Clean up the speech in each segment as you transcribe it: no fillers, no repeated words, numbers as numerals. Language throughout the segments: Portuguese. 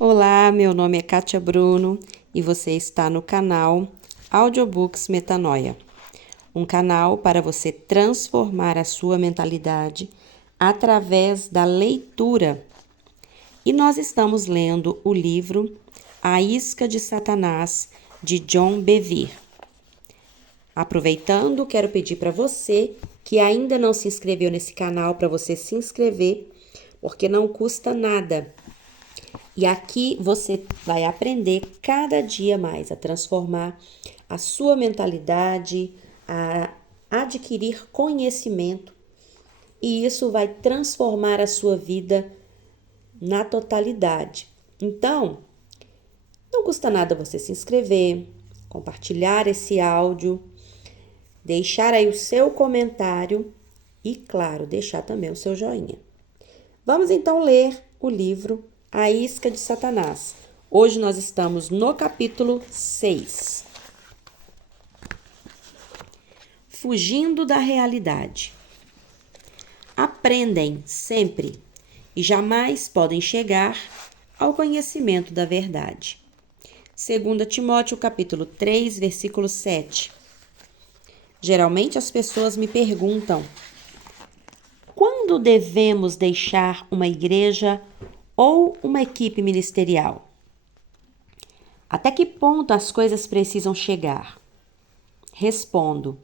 Olá, meu nome é Kátia Bruno e você está no canal Audiobooks Metanoia, um canal para você transformar a sua mentalidade através da leitura. E nós estamos lendo o livro A Isca de Satanás, de John Bevere. Aproveitando, quero pedir para você que ainda não se inscreveu nesse canal, para você se inscrever, porque não custa nada. E aqui você vai aprender cada dia mais a transformar a sua mentalidade, a adquirir conhecimento, e isso vai transformar a sua vida na totalidade. Então, não custa nada você se inscrever, compartilhar esse áudio, deixar aí o seu comentário e, claro, deixar também o seu joinha. Vamos então ler o livro A Isca de Satanás. Hoje nós estamos no capítulo 6. Fugindo da realidade. Aprendem sempre e jamais podem chegar ao conhecimento da verdade. 2 Timóteo capítulo 3, versículo 7. Geralmente as pessoas me perguntam: quando devemos deixar uma igreja ou uma equipe ministerial? Até que ponto as coisas precisam chegar? Respondo: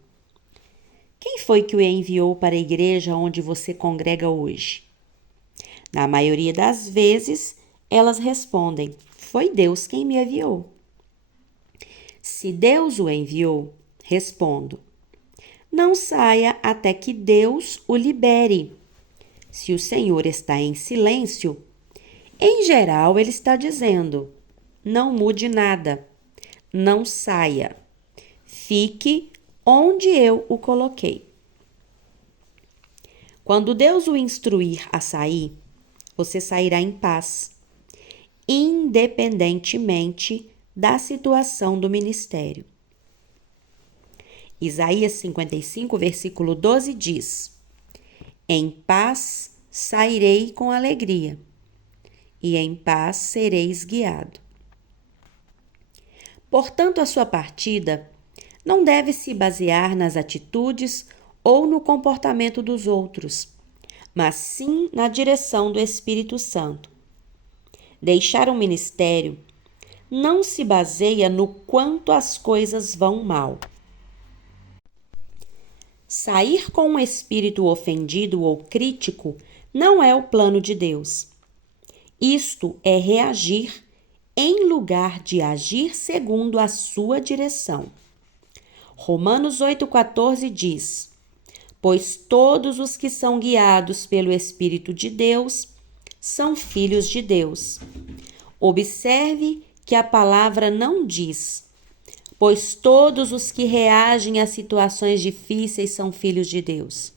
quem foi que o enviou para a igreja onde você congrega hoje? Na maioria das vezes, elas respondem: foi Deus quem me enviou. Se Deus o enviou, respondo: não saia até que Deus o libere. Se o Senhor está em silêncio, em geral ele está dizendo: não mude nada, não saia, fique onde eu o coloquei. Quando Deus o instruir a sair, você sairá em paz, independentemente da situação do ministério. Isaías 55, versículo 12 diz: em paz sairei com alegria, e em paz sereis guiado. Portanto, a sua partida não deve se basear nas atitudes ou no comportamento dos outros, mas sim na direção do Espírito Santo. Deixar um ministério não se baseia no quanto as coisas vão mal. Sair com um espírito ofendido ou crítico não é o plano de Deus. Isto é reagir em lugar de agir segundo a sua direção. Romanos 8,14 diz: pois todos os que são guiados pelo Espírito de Deus são filhos de Deus. Observe que a palavra não diz: pois todos os que reagem a situações difíceis são filhos de Deus.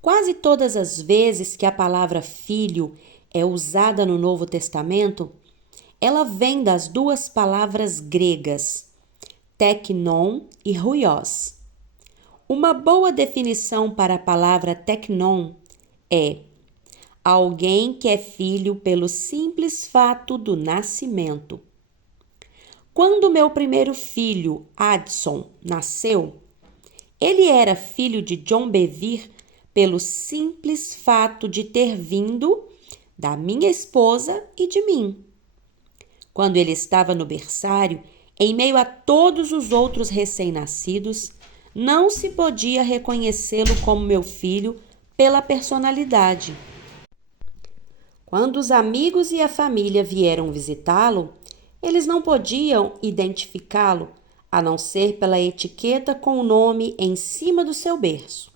Quase todas as vezes que a palavra filho é usada no Novo Testamento, ela vem das duas palavras gregas, teknon e huios. Uma boa definição para a palavra teknon é alguém que é filho pelo simples fato do nascimento. Quando meu primeiro filho, Addison, nasceu, ele era filho de John Bevere pelo simples fato de ter vindo da minha esposa e de mim. Quando ele estava no berçário, em meio a todos os outros recém-nascidos, não se podia reconhecê-lo como meu filho pela personalidade. Quando os amigos e a família vieram visitá-lo, eles não podiam identificá-lo, a não ser pela etiqueta com o nome em cima do seu berço.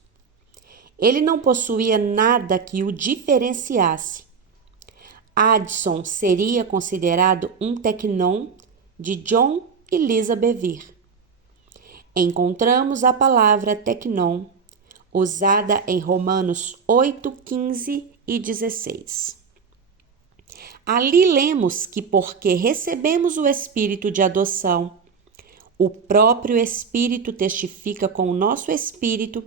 Ele não possuía nada que o diferenciasse. Addison seria considerado um teknon de John e Lisa Bevere. Encontramos a palavra teknon usada em Romanos 8, 15 e 16. Ali lemos que porque recebemos o Espírito de adoção, o próprio Espírito testifica com o nosso Espírito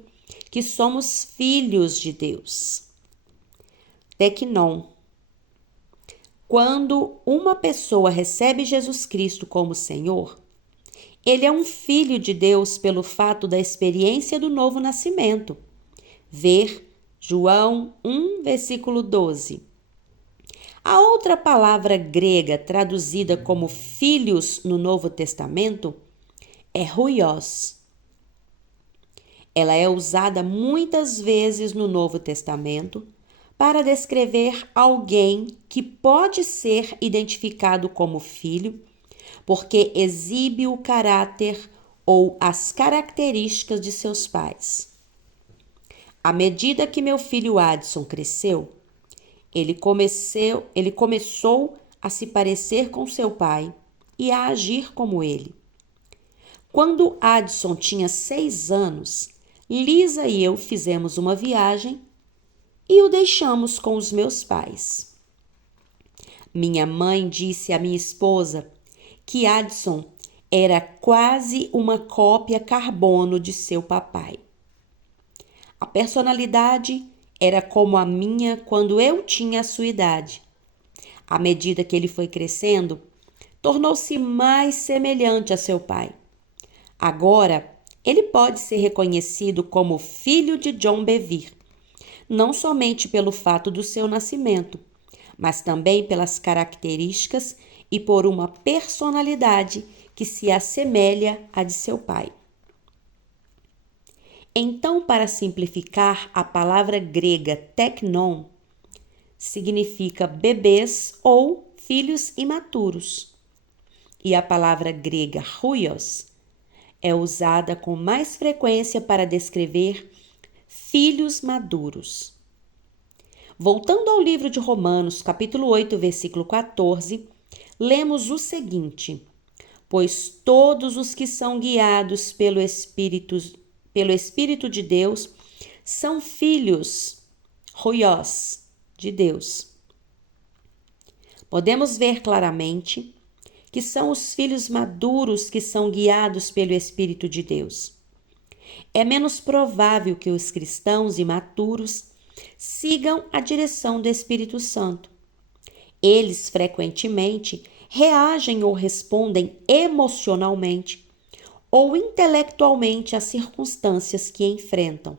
que somos filhos de Deus. Teknon. Quando uma pessoa recebe Jesus Cristo como Senhor, ele é um filho de Deus pelo fato da experiência do novo nascimento. Ver João 1, versículo 12. A outra palavra grega traduzida como filhos no Novo Testamento é huios. Ela é usada muitas vezes no Novo Testamento para descrever alguém que pode ser identificado como filho, porque exibe o caráter ou as características de seus pais. À medida que meu filho Adson cresceu, ele começou a se parecer com seu pai e a agir como ele. Quando Adson tinha 6 anos, Lisa e eu fizemos uma viagem e o deixamos com os meus pais. Minha mãe disse à minha esposa que Adson era quase uma cópia carbono de seu papai. A personalidade era como a minha quando eu tinha a sua idade. À medida que ele foi crescendo, tornou-se mais semelhante a seu pai. Agora, ele pode ser reconhecido como filho de John Bevere, não somente pelo fato do seu nascimento, mas também pelas características e por uma personalidade que se assemelha à de seu pai. Então, para simplificar, a palavra grega teknon significa bebês ou filhos imaturos. E a palavra grega huios é usada com mais frequência para descrever filhos maduros. Voltando ao livro de Romanos, capítulo 8, versículo 14, lemos o seguinte: pois todos os que são guiados pelo Espírito de Deus são filhos, huios, de Deus. Podemos ver claramente que são os filhos maduros que são guiados pelo Espírito de Deus. É menos provável que os cristãos imaturos sigam a direção do Espírito Santo. Eles frequentemente reagem ou respondem emocionalmente ou intelectualmente às circunstâncias que enfrentam.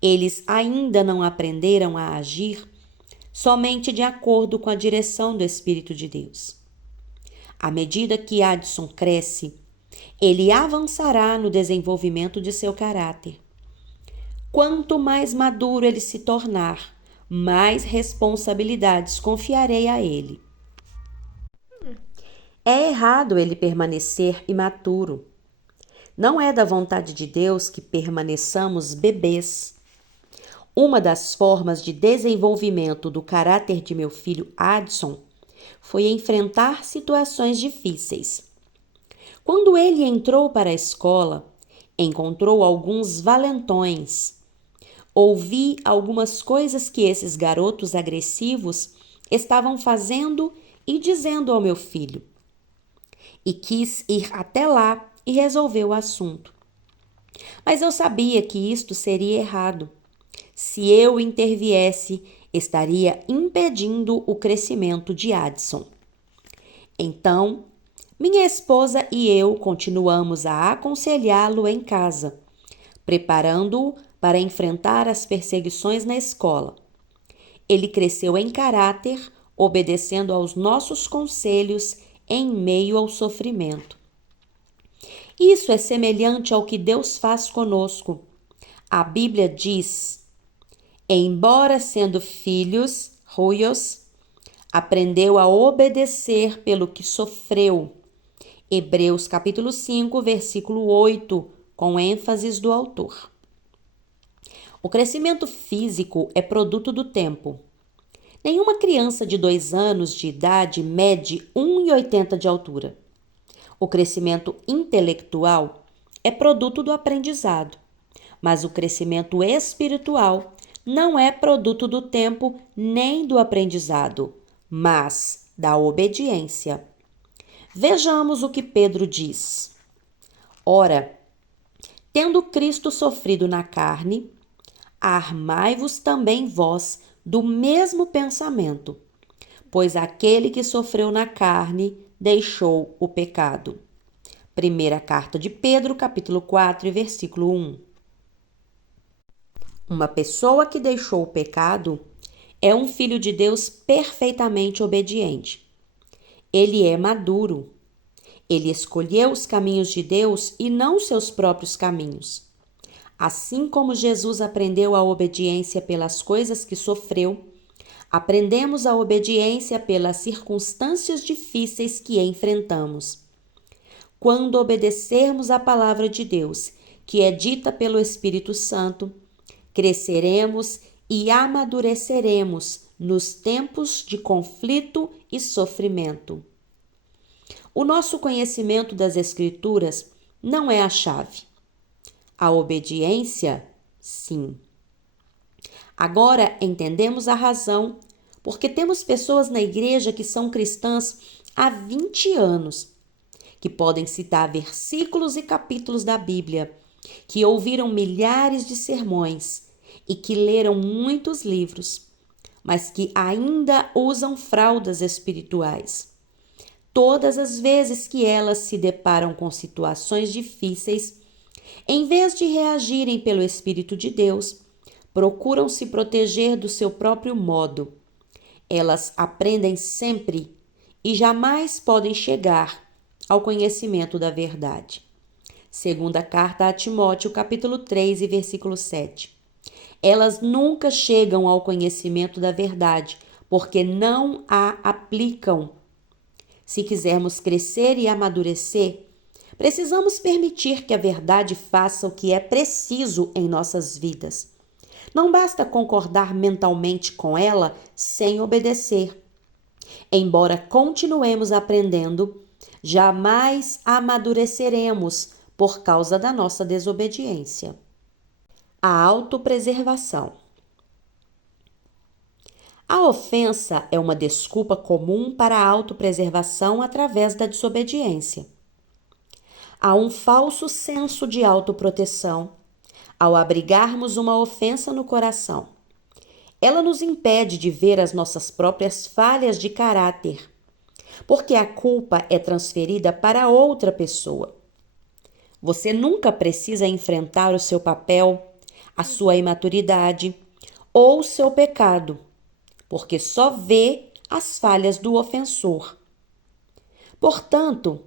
Eles ainda não aprenderam a agir somente de acordo com a direção do Espírito de Deus. À medida que Adson cresce, ele avançará no desenvolvimento de seu caráter. Quanto mais maduro ele se tornar, mais responsabilidades confiarei a ele. É errado ele permanecer imaturo. Não é da vontade de Deus que permaneçamos bebês. Uma das formas de desenvolvimento do caráter de meu filho Adson foi enfrentar situações difíceis. Quando ele entrou para a escola, encontrou alguns valentões. Ouvi algumas coisas que esses garotos agressivos estavam fazendo e dizendo ao meu filho. E quis ir até lá e resolver o assunto. Mas eu sabia que isto seria errado. Se eu interviesse, estaria impedindo o crescimento de Adson. Então, minha esposa e eu continuamos a aconselhá-lo em casa, preparando-o para enfrentar as perseguições na escola. Ele cresceu em caráter, obedecendo aos nossos conselhos em meio ao sofrimento. Isso é semelhante ao que Deus faz conosco. A Bíblia diz: embora sendo filhos, huios, aprendeu a obedecer pelo que sofreu. Hebreus capítulo 5, versículo 8, com ênfases do autor. O crescimento físico é produto do tempo. Nenhuma criança de 2 anos de idade mede 1,80 de altura. O crescimento intelectual é produto do aprendizado, mas o crescimento espiritual não é produto do tempo nem do aprendizado, mas da obediência. Vejamos o que Pedro diz. Ora, tendo Cristo sofrido na carne, armai-vos também vós do mesmo pensamento. pois aquele que sofreu na carne deixou o pecado. Primeira carta de Pedro, capítulo 4, versículo 1. Uma pessoa que deixou o pecado é um filho de Deus perfeitamente obediente. Ele é maduro. Ele escolheu os caminhos de Deus e não seus próprios caminhos. Assim como Jesus aprendeu a obediência pelas coisas que sofreu, aprendemos a obediência pelas circunstâncias difíceis que enfrentamos. Quando obedecermos à palavra de Deus, que é dita pelo Espírito Santo, cresceremos e amadureceremos nos tempos de conflito e sofrimento. O nosso conhecimento das Escrituras não é a chave. A obediência, sim. Agora entendemos a razão porque temos pessoas na igreja que são cristãs há 20 anos, que podem citar versículos e capítulos da Bíblia, que ouviram milhares de sermões e que leram muitos livros, mas que ainda usam fraldas espirituais. Todas as vezes que elas se deparam com situações difíceis, em vez de reagirem pelo Espírito de Deus, procuram se proteger do seu próprio modo. Elas aprendem sempre e jamais podem chegar ao conhecimento da verdade. Segunda carta a Timóteo, capítulo 3, versículo 7. Elas nunca chegam ao conhecimento da verdade, porque não a aplicam. Se quisermos crescer e amadurecer, precisamos permitir que a verdade faça o que é preciso em nossas vidas. Não basta concordar mentalmente com ela sem obedecer. Embora continuemos aprendendo, jamais amadureceremos por causa da nossa desobediência. A autopreservação. A ofensa é uma desculpa comum para a autopreservação através da desobediência. Há um falso senso de autoproteção ao abrigarmos uma ofensa no coração. Ela nos impede de ver as nossas próprias falhas de caráter, porque a culpa é transferida para outra pessoa. Você nunca precisa enfrentar o seu papel, a sua imaturidade ou o seu pecado, porque só vê as falhas do ofensor. Portanto,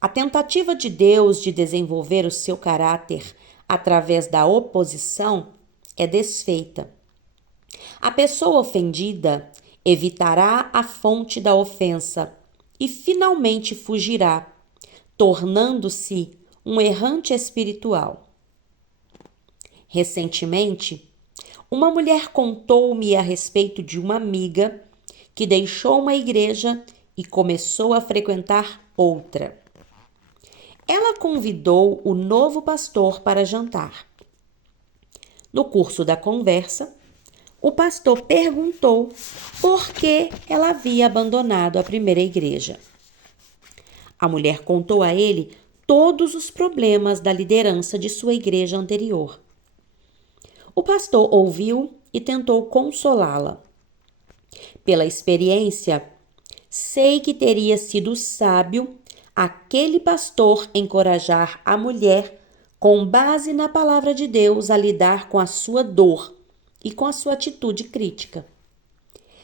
a tentativa de Deus de desenvolver o seu caráter através da oposição é desfeita. A pessoa ofendida evitará a fonte da ofensa e finalmente fugirá, tornando-se um errante espiritual. Recentemente, uma mulher contou-me a respeito de uma amiga que deixou uma igreja e começou a frequentar outra. Ela convidou o novo pastor para jantar. No curso da conversa, o pastor perguntou por que ela havia abandonado a primeira igreja. A mulher contou a ele todos os problemas da liderança de sua igreja anterior. O pastor ouviu e tentou consolá-la. Pela experiência, sei que teria sido sábio aquele pastor encorajar a mulher com base na palavra de Deus a lidar com a sua dor e com a sua atitude crítica.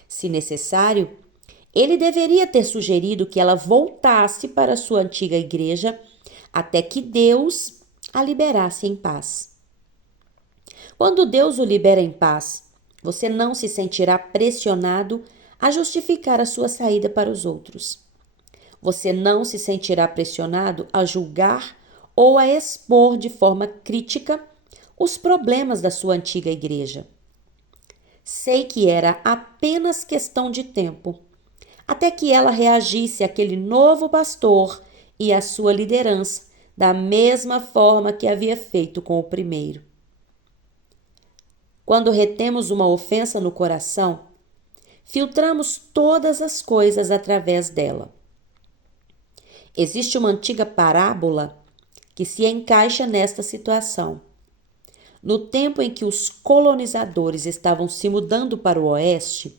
Se necessário, ele deveria ter sugerido que ela voltasse para sua antiga igreja até que Deus a liberasse em paz. Quando Deus o libera em paz, você não se sentirá pressionado a justificar a sua saída para os outros. Você não se sentirá pressionado a julgar ou a expor de forma crítica os problemas da sua antiga igreja. Sei que era apenas questão de tempo, até que ela reagisse àquele novo pastor e à sua liderança da mesma forma que havia feito com o primeiro. Quando retemos uma ofensa no coração, filtramos todas as coisas através dela. Existe uma antiga parábola que se encaixa nesta situação. No tempo em que os colonizadores estavam se mudando para o oeste,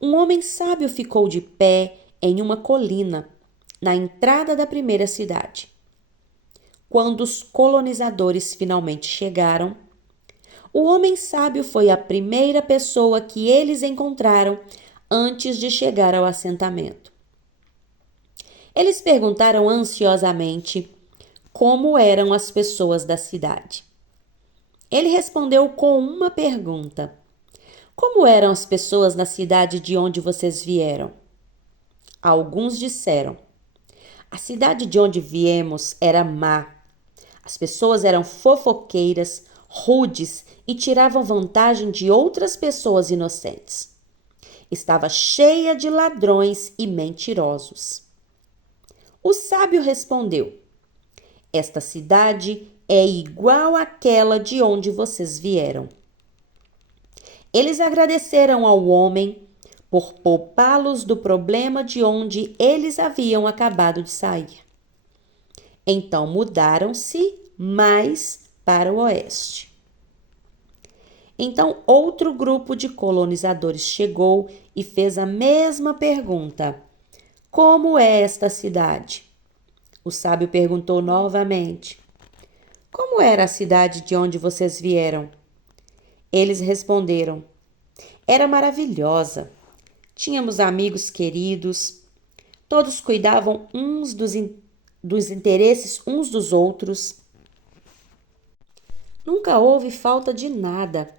Um homem sábio ficou de pé em uma colina, na entrada da primeira cidade. Quando os colonizadores finalmente chegaram, o homem sábio foi a primeira pessoa que eles encontraram antes de chegar ao assentamento. Eles perguntaram ansiosamente como eram as pessoas da cidade. Ele respondeu com uma pergunta: como eram as pessoas na cidade de onde vocês vieram? Alguns disseram: a cidade de onde viemos era má. As pessoas eram fofoqueiras, rudes e tiravam vantagem de outras pessoas inocentes. Estava cheia de ladrões e mentirosos. O sábio respondeu: esta cidade é igual àquela de onde vocês vieram. Eles agradeceram ao homem por poupá-los do problema de onde eles haviam acabado de sair. Então mudaram-se mais para o oeste. Então outro grupo de colonizadores chegou e fez a mesma pergunta: como é esta cidade? O sábio perguntou novamente: como era a cidade de onde vocês vieram? Eles responderam: era maravilhosa. Tínhamos amigos queridos, todos cuidavam dos interesses uns dos outros. Nunca houve falta de nada,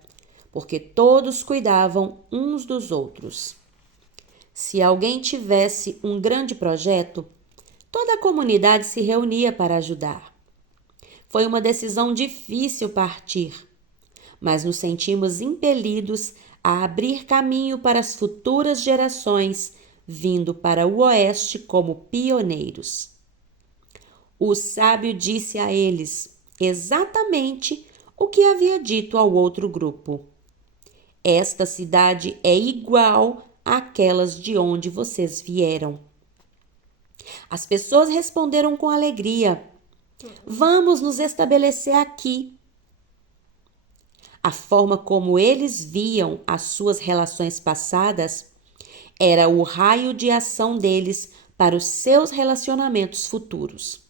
porque todos cuidavam uns dos outros. Se alguém tivesse um grande projeto, toda a comunidade se reunia para ajudar. Foi uma decisão difícil partir, mas nos sentimos impelidos a abrir caminho para as futuras gerações, vindo para o oeste como pioneiros. O sábio disse a eles exatamente o que havia dito ao outro grupo: esta cidade é igual àquelas de onde vocês vieram. As pessoas responderam com alegria: vamos nos estabelecer aqui. A forma como eles viam as suas relações passadas era o raio de ação deles para os seus relacionamentos futuros.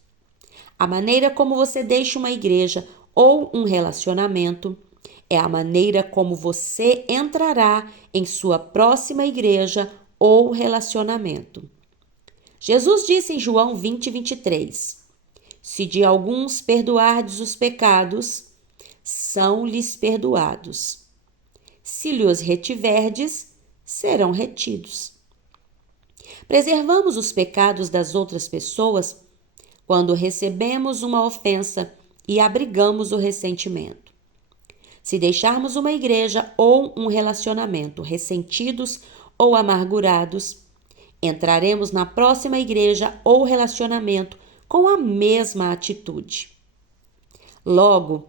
A maneira como você deixa uma igreja ou um relacionamento é a maneira como você entrará em sua próxima igreja ou relacionamento. Jesus disse em João 20:23: se de alguns perdoardes os pecados, são-lhes perdoados. Se lhes retiverdes, serão retidos. Preservamos os pecados das outras pessoas quando recebemos uma ofensa e abrigamos o ressentimento. Se deixarmos uma igreja ou um relacionamento ressentidos ou amargurados, entraremos na próxima igreja ou relacionamento com a mesma atitude. Logo,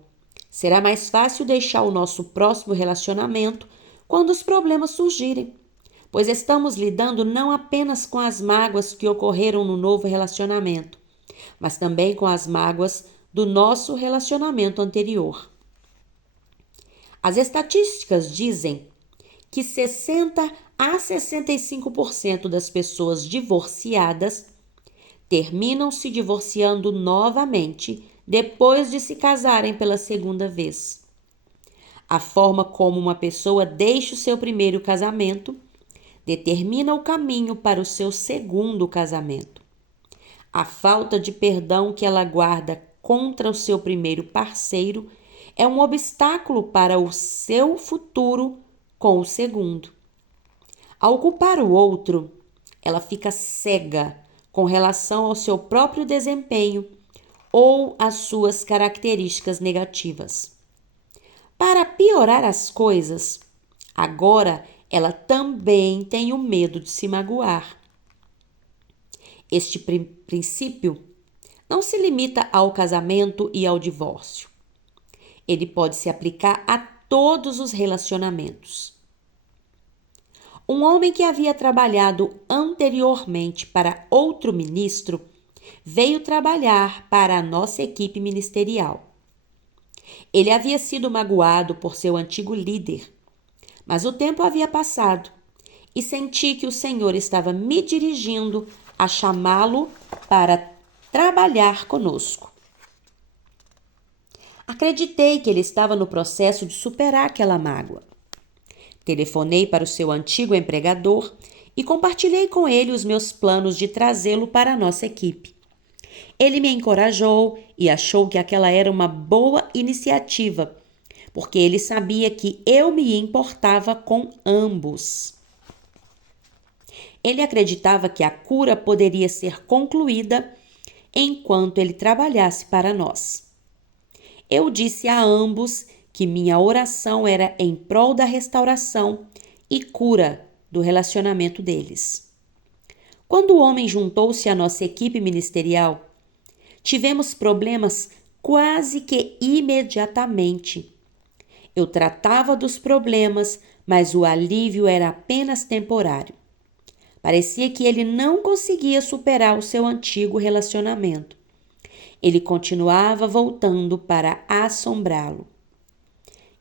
será mais fácil deixar o nosso próximo relacionamento quando os problemas surgirem, pois estamos lidando não apenas com as mágoas que ocorreram no novo relacionamento, mas também com as mágoas do nosso relacionamento anterior. As estatísticas dizem que 60 a 65% das pessoas divorciadas terminam se divorciando novamente depois de se casarem pela segunda vez. A forma como uma pessoa deixa o seu primeiro casamento determina o caminho para o seu segundo casamento. A falta de perdão que ela guarda contra o seu primeiro parceiro é um obstáculo para o seu futuro com o segundo. Ao culpar o outro, ela fica cega com relação ao seu próprio desempenho ou às suas características negativas. Para piorar as coisas, agora ela também tem o medo de se magoar. Este princípio não se limita ao casamento e ao divórcio. Ele pode se aplicar a todos os relacionamentos. Um homem que havia trabalhado anteriormente para outro ministro veio trabalhar para a nossa equipe ministerial. Ele havia sido magoado por seu antigo líder, mas o tempo havia passado e senti que o Senhor estava me dirigindo a chamá-lo para trabalhar conosco. Acreditei que ele estava no processo de superar aquela mágoa. Telefonei para o seu antigo empregador e compartilhei com ele os meus planos de trazê-lo para a nossa equipe. Ele me encorajou e achou que aquela era uma boa iniciativa, porque ele sabia que eu me importava com ambos. Ele acreditava que a cura poderia ser concluída enquanto ele trabalhasse para nós. Eu disse a ambos que minha oração era em prol da restauração e cura do relacionamento deles. Quando o homem juntou-se à nossa equipe ministerial, tivemos problemas quase que imediatamente. Eu tratava dos problemas, mas o alívio era apenas temporário. Parecia que ele não conseguia superar o seu antigo relacionamento. Ele continuava voltando para assombrá-lo.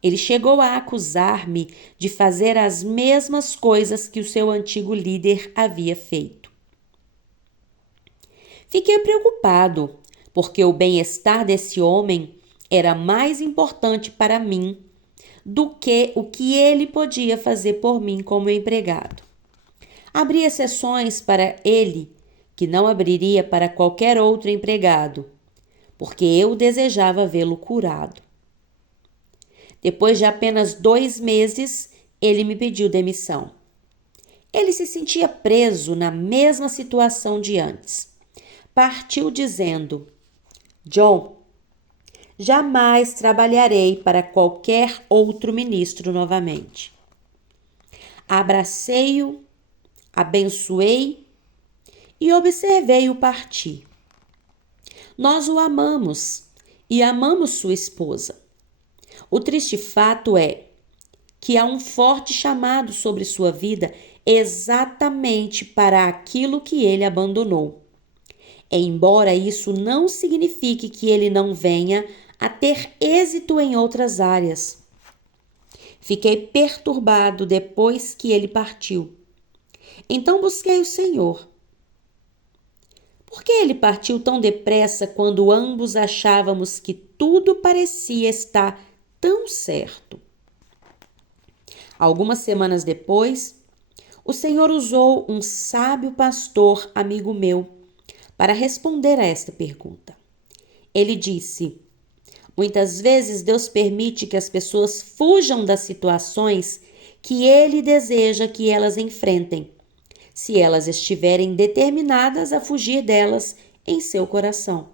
Ele chegou a acusar-me de fazer as mesmas coisas que o seu antigo líder havia feito. Fiquei preocupado, porque o bem-estar desse homem era mais importante para mim do que o que ele podia fazer por mim como empregado. Abri exceções para ele que não abriria para qualquer outro empregado, porque eu desejava vê-lo curado. Depois de apenas 2 meses, ele me pediu demissão. Ele se sentia preso na mesma situação de antes. Partiu dizendo: John, jamais trabalharei para qualquer outro ministro novamente. Abracei-o, abençoei e observei-o partir. Nós o amamos e amamos sua esposa. O triste fato é que há um forte chamado sobre sua vida exatamente para aquilo que ele abandonou. Embora isso não signifique que ele não venha a ter êxito em outras áreas. Fiquei perturbado depois que ele partiu. Então busquei o Senhor. Por que ele partiu tão depressa quando ambos achávamos que tudo parecia estar tão certo? Algumas semanas depois, o Senhor usou um sábio pastor amigo meu para responder a esta pergunta. Ele disse: muitas vezes Deus permite que as pessoas fujam das situações que Ele deseja que elas enfrentem, se elas estiverem determinadas a fugir delas em seu coração.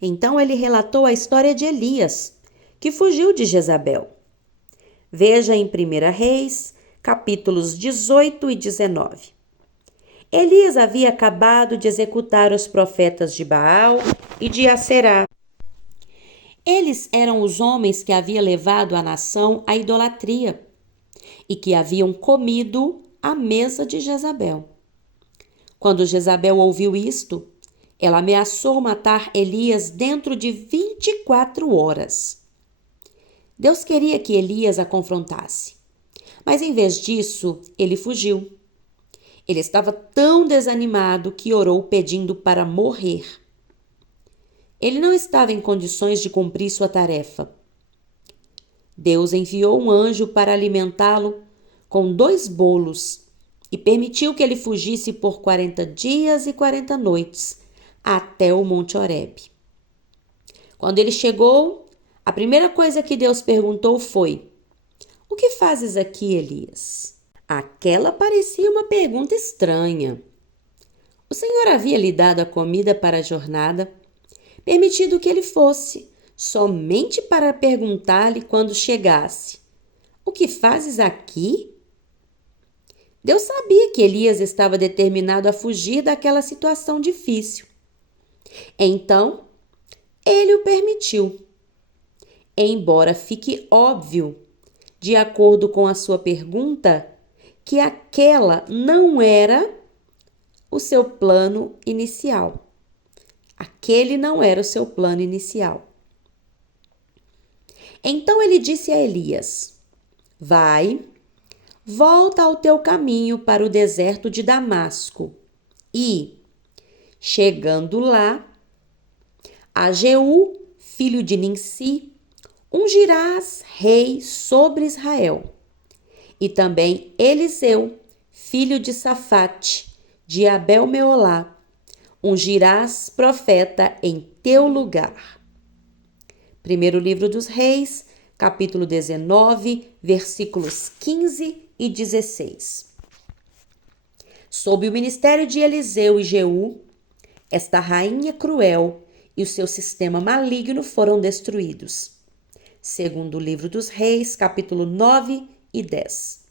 Então ele relatou a história de Elias, que fugiu de Jezabel. Veja em 1 Reis, capítulos 18 e 19. Elias havia acabado de executar os profetas de Baal e de Aserá. Eles eram os homens que havia levado a nação à idolatria e que haviam comido à mesa de Jezabel. Quando Jezabel ouviu isto, ela ameaçou matar Elias dentro de 24 horas. Deus queria que Elias a confrontasse, mas em vez disso, ele fugiu. Ele estava tão desanimado que orou pedindo para morrer. Ele não estava em condições de cumprir sua tarefa. Deus enviou um anjo para alimentá-lo com 2 bolos e permitiu que ele fugisse por 40 dias e 40 noites até o Monte Horebe. Quando ele chegou, a primeira coisa que Deus perguntou foi: "O que fazes aqui, Elias?" Aquela parecia uma pergunta estranha. O Senhor havia lhe dado a comida para a jornada, permitido que ele fosse, somente para perguntar-lhe quando chegasse: "O que fazes aqui?" Deus sabia que Elias estava determinado a fugir daquela situação difícil. Então, ele o permitiu. Embora fique óbvio, de acordo com a sua pergunta, que aquela não era o seu plano inicial. Aquele não era o seu plano inicial. Então ele disse a Elias: "Vai volta ao teu caminho para o deserto de Damasco e, chegando lá, a Jeú, filho de Nimsi, ungirás rei sobre Israel. E também Eliseu, filho de Safate, de Abel-Meolá, ungirás profeta em teu lugar. Primeiro livro dos Reis, capítulo 19, versículos 15 e 16. Sob o ministério de Eliseu e Jeú, esta rainha cruel e o seu sistema maligno foram destruídos. Segundo o livro dos Reis, capítulo 9 e 10.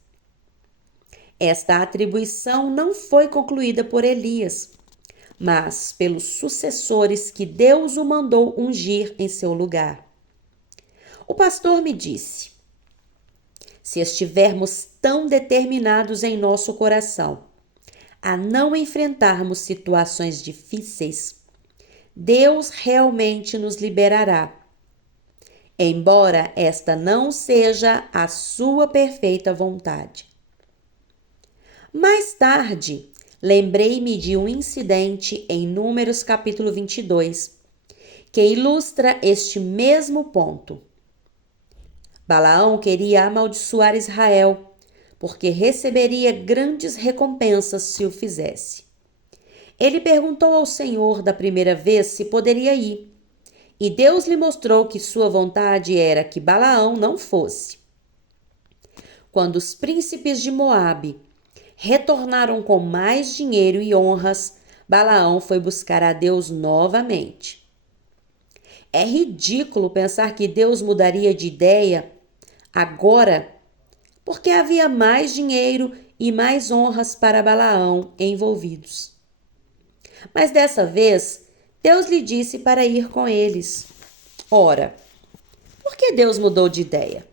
Esta atribuição não foi concluída por Elias, mas pelos sucessores que Deus o mandou ungir em seu lugar. O pastor me disse: se estivermos tão determinados em nosso coração a não enfrentarmos situações difíceis, Deus realmente nos liberará, embora esta não seja a sua perfeita vontade. Mais tarde, lembrei-me de um incidente em Números capítulo 22, que ilustra este mesmo ponto. Balaão queria amaldiçoar Israel, porque receberia grandes recompensas se o fizesse. Ele perguntou ao Senhor da primeira vez se poderia ir, e Deus lhe mostrou que sua vontade era que Balaão não fosse. Quando os príncipes de Moabe retornaram com mais dinheiro e honras, Balaão foi buscar a Deus novamente. É ridículo pensar que Deus mudaria de ideia agora, porque havia mais dinheiro e mais honras para Balaão envolvidos. Mas dessa vez, Deus lhe disse para ir com eles. Ora, por que Deus mudou de ideia?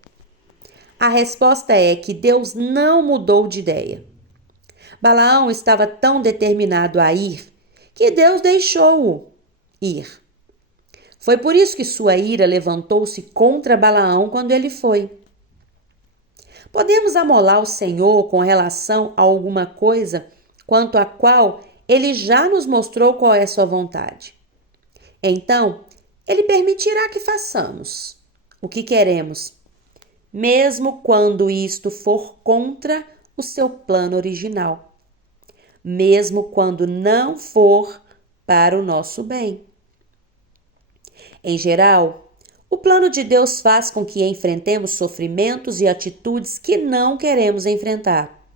A resposta é que Deus não mudou de ideia. Balaão estava tão determinado a ir que Deus deixou-o ir. Foi por isso que sua ira levantou-se contra Balaão quando ele foi. Podemos amolar o Senhor com relação a alguma coisa quanto à qual ele já nos mostrou qual é sua vontade. Então, ele permitirá que façamos o que queremos, mesmo quando isto for contra o seu plano original, mesmo quando não for para o nosso bem. Em geral, o plano de Deus faz com que enfrentemos sofrimentos e atitudes que não queremos enfrentar.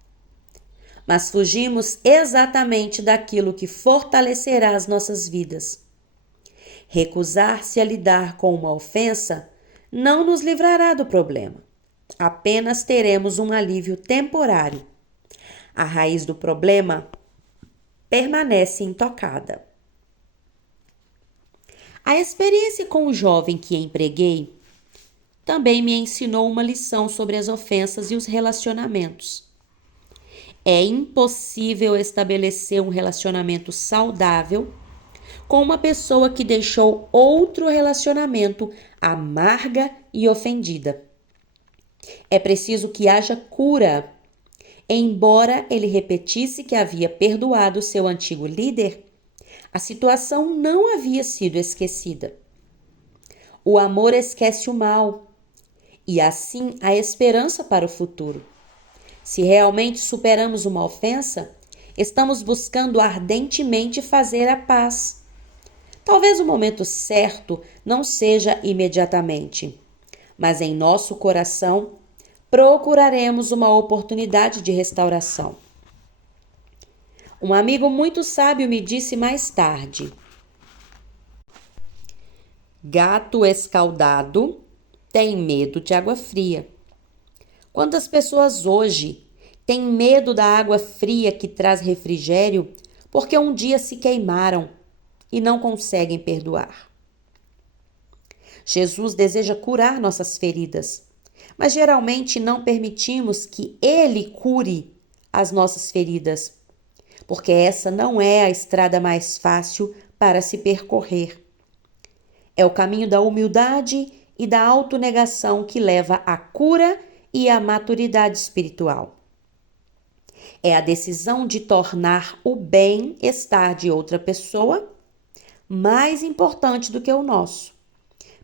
Mas fugimos exatamente daquilo que fortalecerá as nossas vidas. Recusar-se a lidar com uma ofensa não nos livrará do problema. Apenas teremos um alívio temporário. A raiz do problema permanece intocada. A experiência com o jovem que empreguei também me ensinou uma lição sobre as ofensas e os relacionamentos. É impossível estabelecer um relacionamento saudável com uma pessoa que deixou outro relacionamento amarga e ofendida. É preciso que haja cura. Embora ele repetisse que havia perdoado seu antigo líder, a situação não havia sido esquecida. O amor esquece o mal e assim a esperança para o futuro. Se realmente superamos uma ofensa, estamos buscando ardentemente fazer a paz. Talvez o momento certo não seja imediatamente, mas em nosso coração procuraremos uma oportunidade de restauração. Um amigo muito sábio me disse mais tarde: gato escaldado tem medo de água fria. Quantas pessoas hoje têm medo da água fria que traz refrigério porque um dia se queimaram e não conseguem perdoar? Jesus deseja curar nossas feridas, mas geralmente não permitimos que Ele cure as nossas feridas, porque essa não é a estrada mais fácil para se percorrer. É o caminho da humildade e da autonegação que leva à cura e à maturidade espiritual. É a decisão de tornar o bem-estar de outra pessoa mais importante do que o nosso,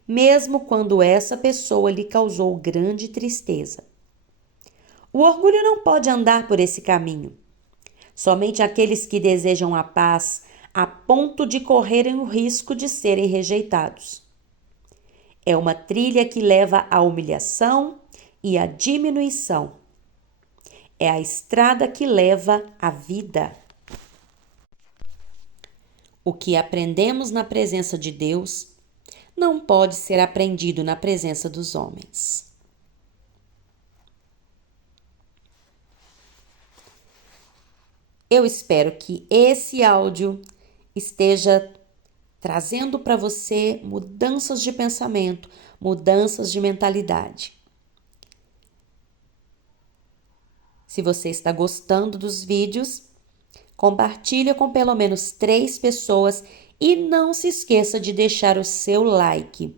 mesmo quando essa pessoa lhe causou grande tristeza. O orgulho não pode andar por esse caminho. Somente aqueles que desejam a paz a ponto de correrem o risco de serem rejeitados. É uma trilha que leva à humilhação e à diminuição. É a estrada que leva à vida. O que aprendemos na presença de Deus não pode ser aprendido na presença dos homens. Eu espero que esse áudio esteja trazendo para você mudanças de pensamento, mudanças de mentalidade. Se você está gostando dos vídeos, compartilhe com pelo menos 3 pessoas e não se esqueça de deixar o seu like.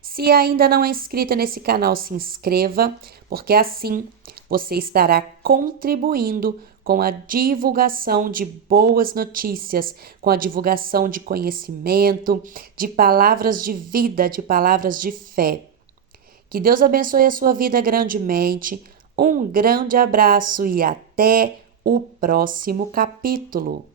Se ainda não é inscrita nesse canal, se inscreva, porque assim você estará contribuindo com a divulgação de boas notícias, com a divulgação de conhecimento, de palavras de vida, de palavras de fé. Que Deus abençoe a sua vida grandemente. Um grande abraço e até o próximo capítulo.